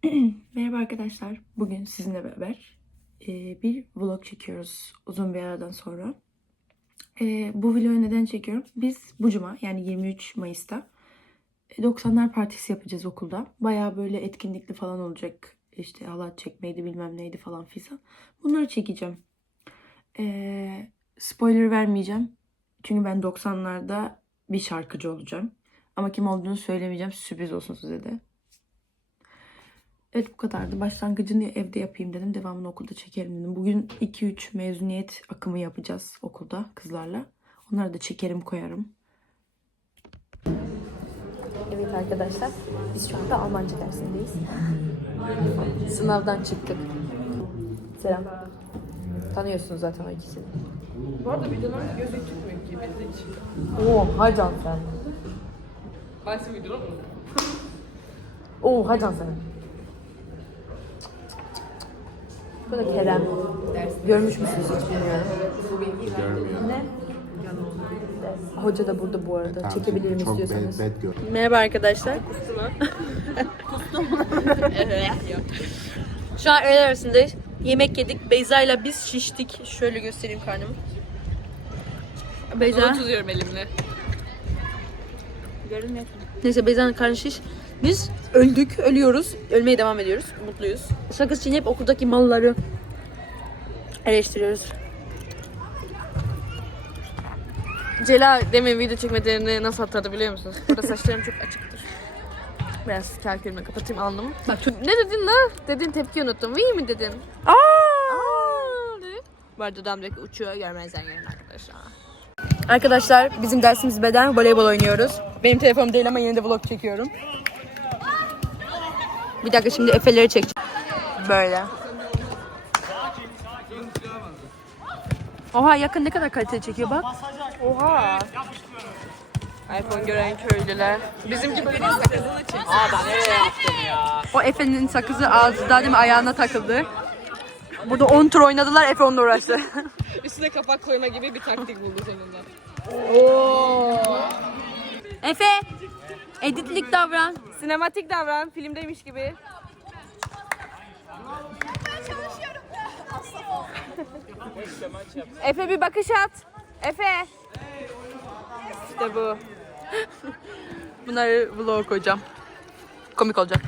Merhaba arkadaşlar. Bugün sizinle beraber e, bir vlog çekiyoruz uzun bir aradan sonra. E, bu vlogu neden çekiyorum? Biz bu cuma yani 23 Mayıs'ta e, 90'lar partisi yapacağız okulda. Baya böyle etkinlikli falan olacak. İşte halat çekmeydi bilmem neydi falan filan. Bunları çekeceğim. E, spoiler vermeyeceğim. Çünkü ben 90'larda bir şarkıcı olacağım. Ama kim olduğunu söylemeyeceğim. Sürpriz olsun size de. Evet bu kadardı. Başlangıcını evde yapayım dedim. Devamını okulda çekerim dedim. Bugün 2-3 mezuniyet akımı yapacağız okulda kızlarla. Onları da çekerim koyarım. Evet arkadaşlar. Biz şu anda Almanca dersindeyiz. Sınavdan çıktık. Selam. Tanıyorsunuz zaten o ikisini. Bu arada videolarda gözlük tutmuyor ki bizde için. Oo Hacan sen. Hangisi videolar mı? Oo Hacan sen. Bu da Kerem. Görmüş müsünüz hiç bilmiyorum. Görmüyor. Ne? Hoca da burada bu arada. Çekebilirim Çok istiyorsanız. bad, bad. Merhaba arkadaşlar. Şu an öğle arasındayız. Yemek yedik. Beyza ile biz şiştik. Şöyle göstereyim karnımı. Beyza. Sonra tutuyorum elimle. Görünmüyor. Neyse Beyza'nın karnı şiş. Biz öldük, ölüyoruz. Ölmeye devam ediyoruz. Mutluyuz. Sakız çiğneyip okuldaki malları eleştiriyoruz. Cela demin video çekmelerini nasıl hatırladı biliyor musunuz? Burada saçlarım çok açıktır. Biraz kalkülme kapatayım alnımı. Bak. Ne dedin la? Dedin tepki unuttum. İyi mi dedin? Aa! Aa, dedi. Bu arada dudağımdaki uçuyor görmezden gelin arkadaşlar. Arkadaşlar bizim dersimiz beden voleybol oynuyoruz. Benim telefonum değil ama yine de vlog çekiyorum. Bir dakika şimdi Efe'leri çekeceğim. Böyle. Oha yakın ne kadar kaliteli çekiyor bak. Oha. iPhone gören köylüler. Bizimki benim sakızını çek. Aa ben nereye yaptım ya? O Efe'nin sakızı ağzı daha değil mi ayağına takıldı. Burada 10 tur oynadılar Efe onunla uğraştı. Üstüne kapak koyma gibi bir taktik buldu sonunda. Efe editlik davran. Sinematik davran, filmdeymiş gibi. Efe bir bakış at. Efe. İşte bu. Bunları vlog koyacağım. Komik olacak.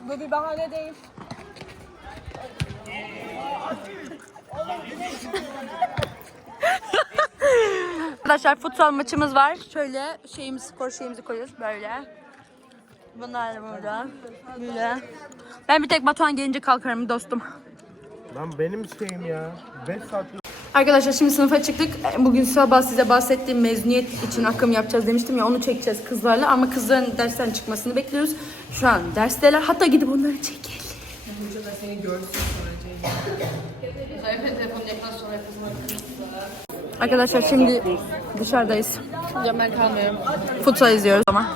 Bu bir bahane değil. Arkadaşlar futsal maçımız var. Şöyle şeyimizi, skor şeyimizi koyuyoruz böyle. Bunlar da burada. Böyle. Ben bir tek Batuhan gelince kalkarım dostum. Lan benim şeyim ya. 5 saat Arkadaşlar şimdi sınıfa çıktık. Bugün sabah size bahsettiğim mezuniyet için akım yapacağız demiştim ya onu çekeceğiz kızlarla ama kızların dersten çıkmasını bekliyoruz. Şu an dersteler hatta gidip onları çekelim. Arkadaşlar şimdi dışarıdayız. Hocam ben kalmıyorum. Futsal izliyoruz ama.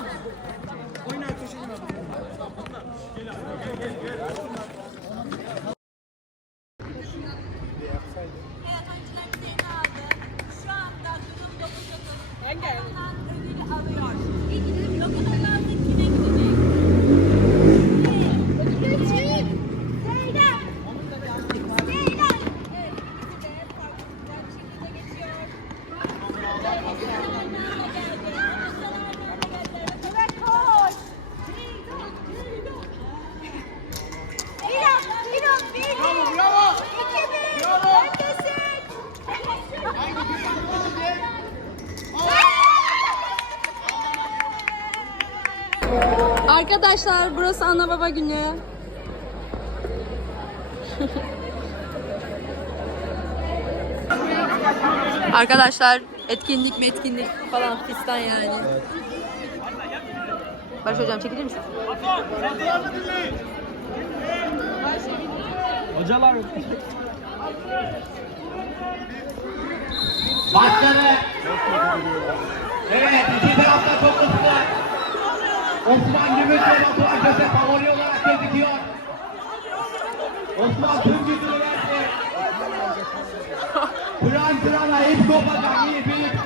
Arkadaşlar burası ana baba günü. Arkadaşlar etkinlik mi etkinlik falan fistan yani. Barış hocam çekilir misin? Başkanı. Evet, iki tarafta çok hızlı. Osman Gümüş ve Batuhan Köse favori olarak gözüküyor. Osman tüm gücünü verdi. Kıran kırana ip kopacak ip ip.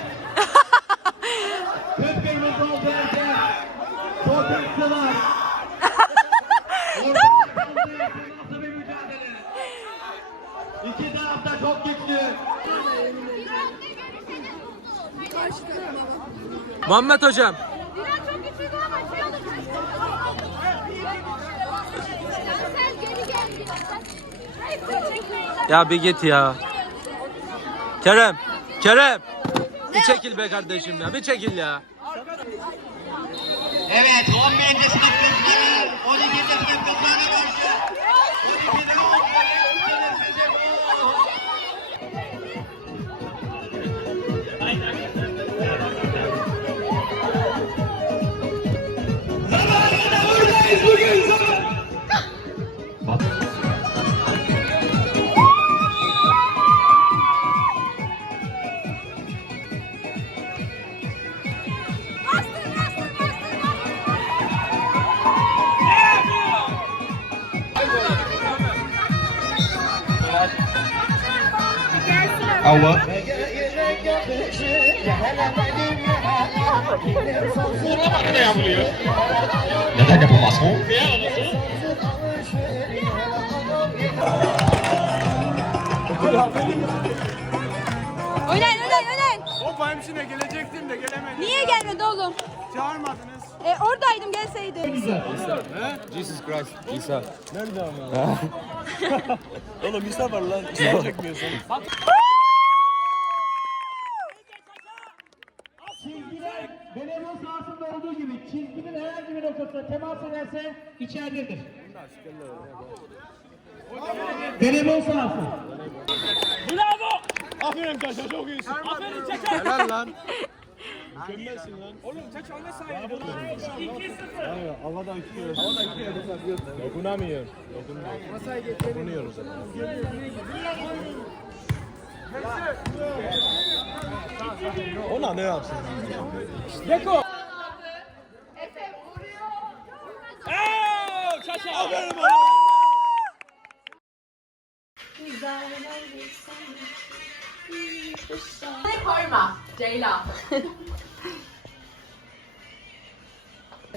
Tüm kırmızı oldu erken. Çok hırsılar. Nasıl bir mücadele. İki tarafta çok güçlü. Muhammed Hocam. Dilan çok güçlüydü ama şey oldu. Sen geri gel biraz. Hayır, çekmeyin. Ya bir git ya. Kerem. Kerem. Bir çekil be kardeşim ya. Bir çekil ya. Evet 11. sınıf kızları 12. sınıf kızlarına karşı. Hava. Neden yapamazsın? Oynayın oynayın oynayın. Hoppa hemşire gelecektim de gelemedim. Niye gelmedi oğlum? Çağırmadınız. E, oradaydım gelseydi. Jesus Christ. İsa. Nerede ama? Oğlum İsa var lan. İsa çekmiyorsun. Çizgiler voleybol sahasında olduğu gibi çizginin herhangi bir noktasına temas ederse içeridedir. Voleybol sahası. Aferin Çaça çok iyisin. Aferin Çaça. Helal lan. Mükemmelsin lan. Oğlum Çaça ne sayı? 2-0. Hayır havada 2 kere. Havada 2 kere Dokunamıyor. Dokunmuyor. Masaya getir. Dokunuyor o zaman. Ona ne yapsın? Deko.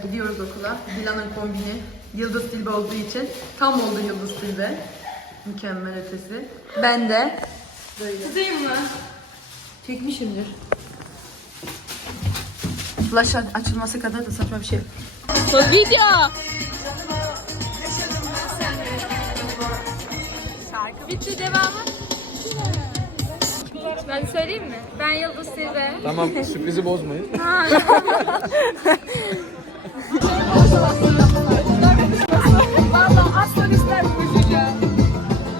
Gidiyoruz okula. Dilan'ın kombini Yıldız Tilbe olduğu için tam oldu Yıldız Tilbe. Mükemmel ötesi. Ben de. Tutayım mı? Çekmişimdir. Flash açılması kadar da saçma bir şey. Video. Bitti devamı. Ben söyleyeyim mi? Ben Yıldız Silve. Tamam sürprizi bozmayın. Valla astrolistler koşacağım.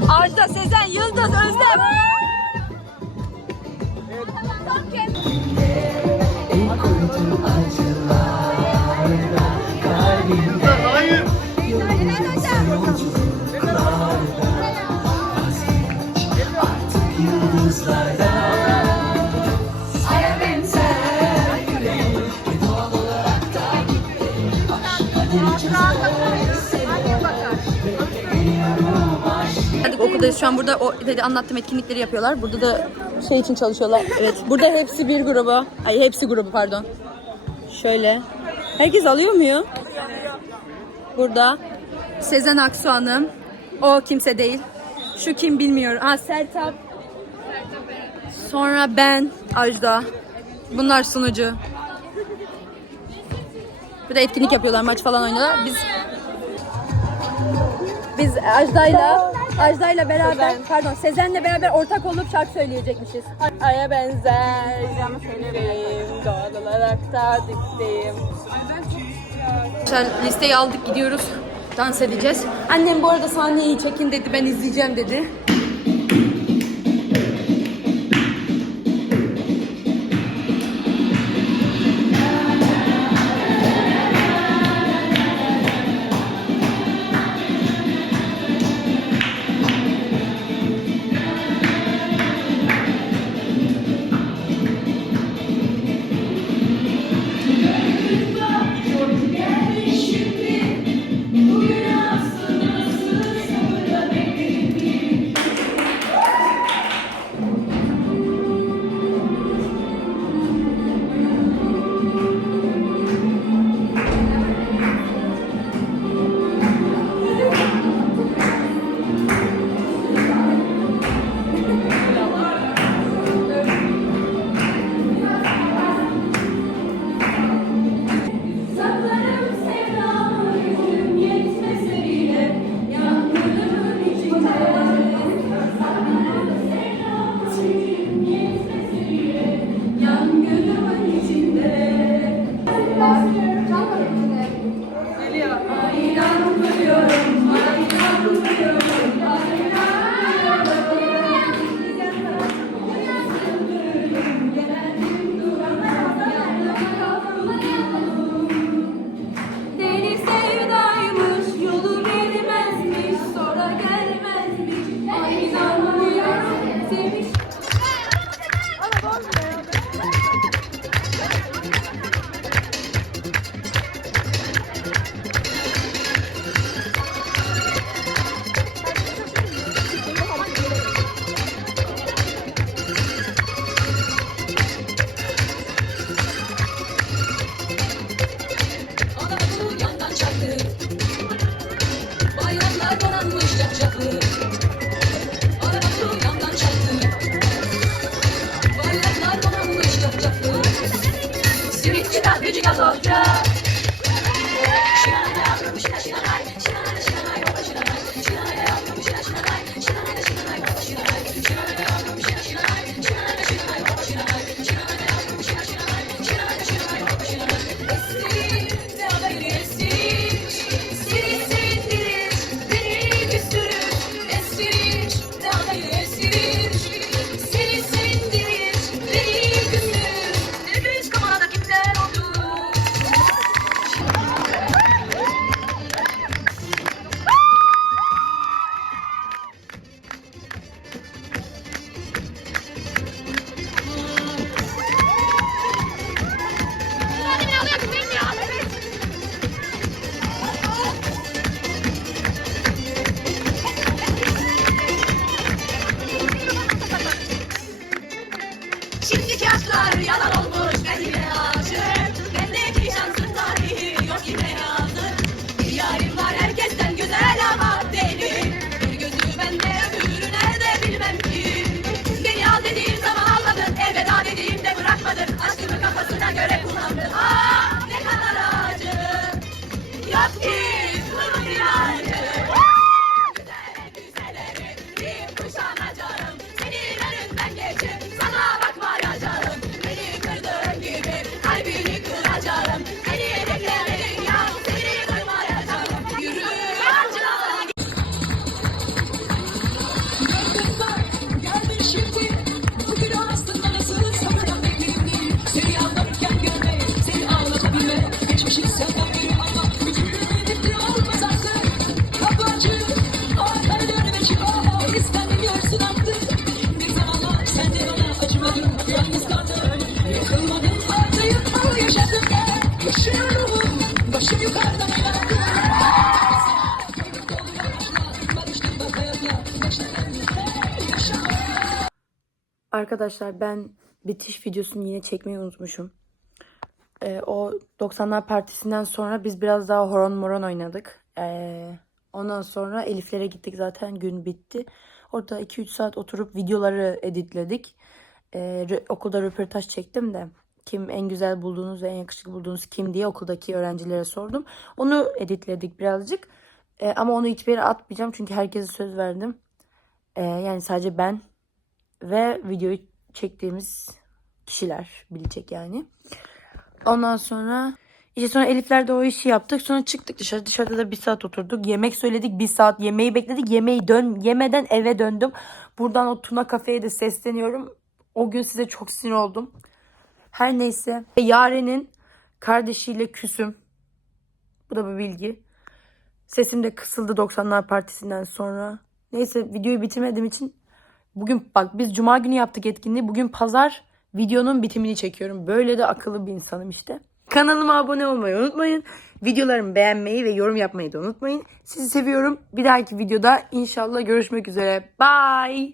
Arda, Sezen, Yıldız, Özlem. Geldik okuldayız şu an burada o dedi anlattığım etkinlikleri yapıyorlar. Burada da şey için çalışıyorlar. Evet. Burada hepsi bir grubu. Ay hepsi grubu pardon. Şöyle. Herkes alıyor mu? Burada Sezen Aksu Hanım. O kimse değil. Şu kim bilmiyorum. Ha Sertab. Sonra ben Ajda. Bunlar sunucu. Burada etkinlik yapıyorlar, maç falan oynuyorlar. Biz biz Ajda'yla Ajda'yla beraber pardon Sezen'le beraber ortak olup şarkı söyleyecekmişiz. Aya benzer söylerim doğal olarak da dipteyim. Arkadaşlar listeyi aldık gidiyoruz. Dans edeceğiz. Annem bu arada sahneyi çekin dedi ben izleyeceğim dedi. Arkadaşlar ben bitiş videosunu yine çekmeyi unutmuşum. Ee, o 90'lar partisinden sonra biz biraz daha horon moron oynadık. Ee, ondan sonra Elif'lere gittik zaten gün bitti. Orada 2-3 saat oturup videoları editledik. Ee, okulda röportaj çektim de kim en güzel bulduğunuz ve en yakışıklı bulduğunuz kim diye okuldaki öğrencilere sordum. Onu editledik birazcık. Ee, ama onu hiçbir yere atmayacağım çünkü herkese söz verdim. Ee, yani sadece ben ve videoyu çektiğimiz kişiler bilecek yani. Ondan sonra işte sonra Elif'ler de o işi yaptık. Sonra çıktık dışarı. Dışarıda da bir saat oturduk. Yemek söyledik. Bir saat yemeği bekledik. Yemeği dön yemeden eve döndüm. Buradan o Tuna kafeye de sesleniyorum. O gün size çok sinir oldum. Her neyse. Yaren'in kardeşiyle küsüm. Bu da bir bilgi. Sesim de kısıldı 90'lar partisinden sonra. Neyse videoyu bitirmediğim için Bugün bak biz cuma günü yaptık etkinliği. Bugün pazar videonun bitimini çekiyorum. Böyle de akıllı bir insanım işte. Kanalıma abone olmayı unutmayın. Videolarımı beğenmeyi ve yorum yapmayı da unutmayın. Sizi seviyorum. Bir dahaki videoda inşallah görüşmek üzere. Bye.